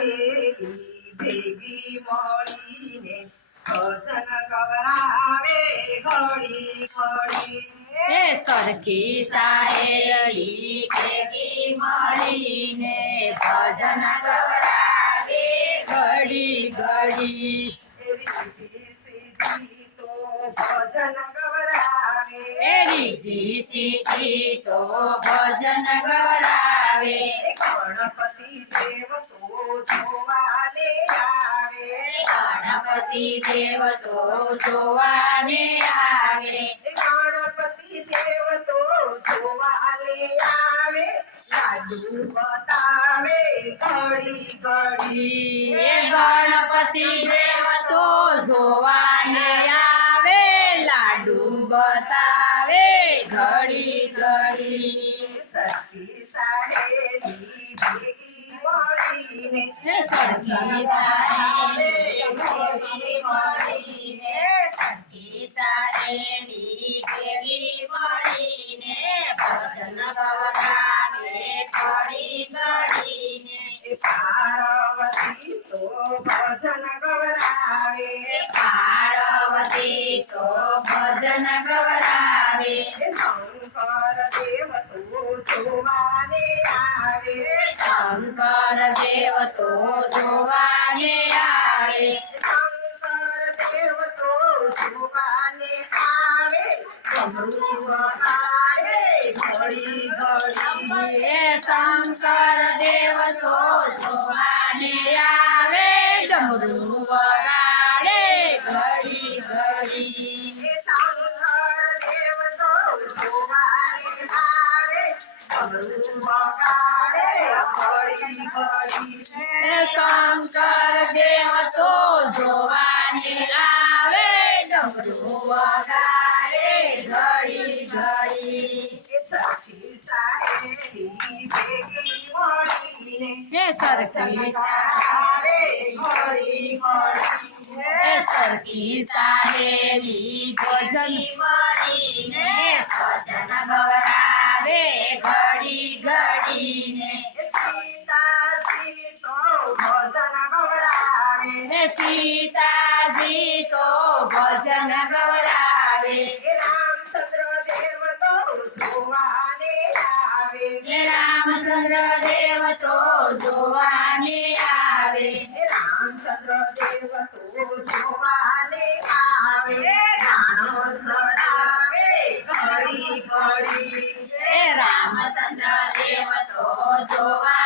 સાહેલી ભેગી મળીને ભજન ગવરાવે ઘડી ઘડી એ સરખી સાહેલી ભેગી મળીને ભજન ગવડાવે ઘડી ઘડી ભજન ગવરાવે એ રીજી સીધી તો ભજન ગવડાવે ગણપતિ દેવ તો જોવાને આવે ગણપતિ દેવ તો જોવાને આવે. ગણપતિ દેવ તો જોવાને આવે લાડુ બતાવે ઘડી ઘડી. એ ગણપતિ દેવ તો જોવાને આવે લાડુ બતાવે ઘડી ઘડી. સચી સાહેલી પાર્વતી તો ભજન ગવરાવે પાર્વતી તો ભજન ગવડાવે શંકર દેવ તો જોવાને આવે શંકર દેવ તો જોવાને આવે શંકર દેવ તો જોવાને આવે શંકર દેવ તો જોવાને આવે શંકર દેવ તો જોવાને આવે ડમરું વગાડે ઘડી ઘડી હે સરખી સરખી સાહેલી ભજન મળીને ભજન ઘડી ઘડીને જોવાને આવે. રામચંદ્ર દેવ તો જોવાને આવે. રાણો સડાવે દેવ તો જોવાને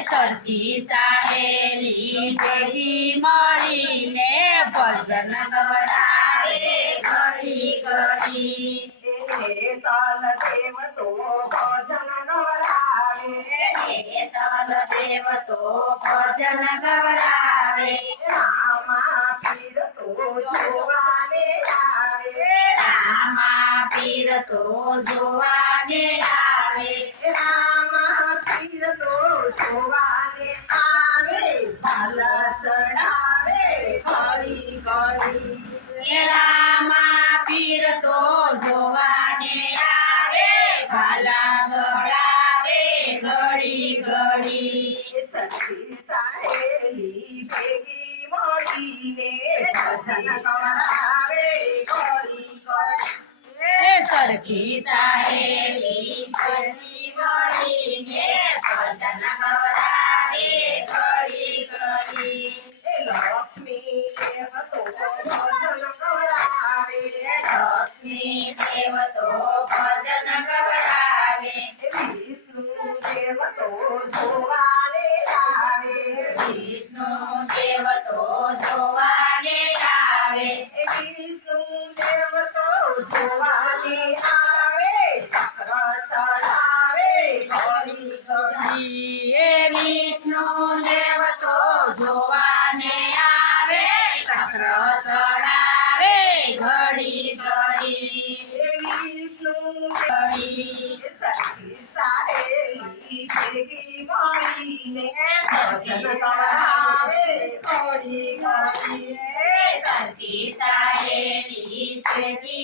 સરખી સાહેલી ભેગી મળીને ભજન ગવડાવે ઘડી ઘડી. હે તલ દેવ તો ભજન ગવડાવે હે તલ દેવ તો ભજન ગવડાવે રામા પીર તો જોવાને આવે. રામા તો જોવાને આવે રામા પીર તો જોવાને આવે ભાલા સડાવે ફરી હે રામા પીર તો જોવાને આવે ભાલા સડાવે ઘડી ઘડી સખી સાહેલી ભેગી મળીને સજન ગવડાવે હે સરખી સાહેલી ભેગી મળીને ભજન ગવડાવે ઘડી ઘડી લક્ષ્મી દેવ તો ભજન ગવડાવે લક્ષ્મી દેવ તો ભજન ગવડાવે વિષ્ણુ દેવ તો જોવાને તો જોવાને આવે ચક્ર ચડાવે ઘડી ઘડી એ વિષ્ણુ દેવ તો જોવાને આવે ચક્ર ચડાવે ઘડી ઘડી વિષ્ણુ ઘડી સખી મળીને સાહેલી